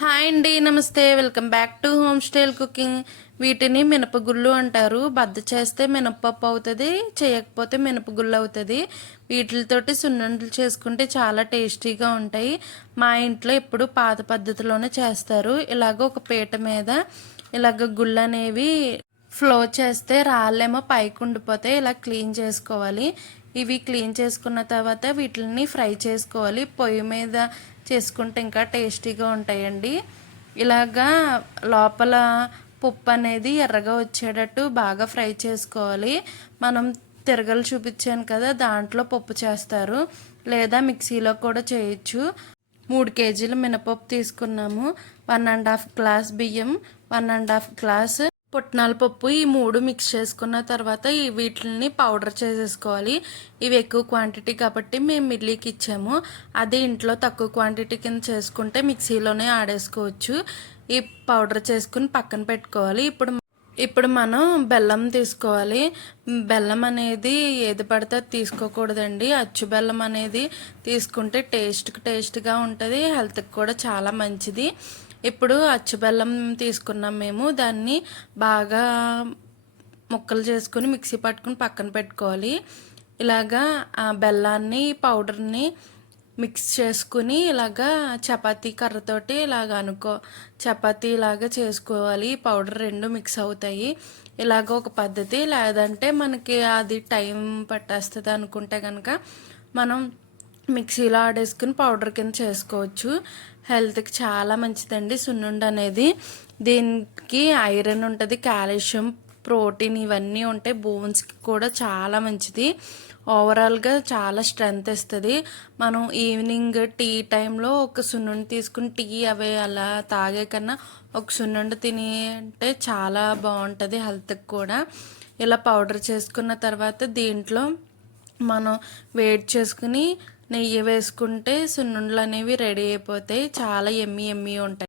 Hi అండి నమస్తే. Welcome back to home style cooking. వీటిని మినపగుళ్ళు అంటారు. బద్ద చేస్తే మినపప్పు అవుతుంది చేయకపోతే మినపగుళ్ళు అవుతుంది. వీటితోటి సున్నుండలు చేసుకుంటే చాలా టేస్టీగా ఉంటాయి. మా ఇంట్లో ఎప్పుడు పాత పద్ధతిలోనే చేస్తారు. ఇలాగ ఒక పీట మీద ఇలాగ గుళ్ళు అనేవి ఫ్లో చేస్తే రాళ్ళేమో పైకి ఉండిపోతే ఇలా క్లీన్ చేసుకోవాలి. ఇవి క్లీన్ చేసుకున్న తర్వాత వీటిని ఫ్రై చేసుకోవాలి. పొయ్యి మీద చేసుకుంటే ఇంకా టేస్టీగా ఉంటాయండి. ఇలాగా లోపల పప్పు అనేది ఎర్రగా వచ్చేటట్టు బాగా ఫ్రై చేసుకోవాలి. మనం తిరగలు చూపించాను కదా దాంట్లో పప్పు చేస్తారు. లేదా మిక్సీలో కూడా చేయొచ్చు. మూడు కేజీల మినపప్పు తీసుకున్నాము. వన్ అండ్ హాఫ్ గ్లాస్ బియ్యం వన్ అండ్ హాఫ్ గ్లాస్ పుట్నాల పప్పు ఈ మూడు మిక్స్ చేసుకున్న తర్వాత ఈ వీటిని పౌడర్ చేసేసుకోవాలి. ఇవి ఎక్కువ క్వాంటిటీ కాబట్టి మేము మిల్లీకి ఇచ్చాము. అదే ఇంట్లో తక్కువ క్వాంటిటీ కింద చేసుకుంటే మిక్సీలోనే ఆడేసుకోవచ్చు. ఈ పౌడర్ చేసుకుని పక్కన పెట్టుకోవాలి. ఇప్పుడు ఇప్పుడు మనం బెల్లం తీసుకోవాలి. బెల్లం అనేది ఏది పడితే అది తీసుకోకూడదండి. అచ్చు బెల్లం అనేది తీసుకుంటే టేస్ట్కి టేస్ట్గా ఉంటుంది. హెల్త్కి కూడా చాలా మంచిది. ఇప్పుడు అచ్చు బెల్లం తీసుకున్నాం మేము. దాన్ని బాగా ముక్కలు చేసుకుని మిక్సీ పట్టుకుని పక్కన పెట్టుకోవాలి. ఇలాగా ఆ బెల్లాన్ని పౌడర్ని మిక్స్ చేసుకుని ఇలాగా చపాతీ కర్రతోటి ఇలాగ అనుకో చపాతీ లాగా చేసుకోవాలి. పౌడర్ రెండు మిక్స్ అవుతాయి. ఇలాగ ఒక పద్ధతి. లేదంటే మనకి అది టైం పట్టేస్తుంది అనుకుంటే కనుక మనం మిక్సీలో ఆడేసుకుని పౌడర్ కింద చేసుకోవచ్చు. హెల్త్కి చాలా మంచిదండి సున్నుండి అనేది. దీనికి ఐరన్ ఉంటుంది కాల్షియం ప్రోటీన్ ఇవన్నీ ఉంటాయి బోన్స్కి కూడా చాలా మంచిది. ఓవరాల్గా చాలా స్ట్రెంగ్త్ ఇస్తుంది. మనం ఈవినింగ్ టీ టైంలో ఒక సున్నుండి తీసుకుని టీ అవి అలా తాగే కన్నా ఒక సున్నుండి తిని అంటే చాలా బాగుంటుంది హెల్త్కి కూడా. ఇలా పౌడర్ చేసుకున్న తర్వాత దీంట్లో మనం వేడి చేసుకుని నెయ్యి వేసుకుంటే సున్నుండలు అనేవి రెడీ అయిపోతాయి. చాలా ఎమ్మి ఎమ్మి ఉంటాయి.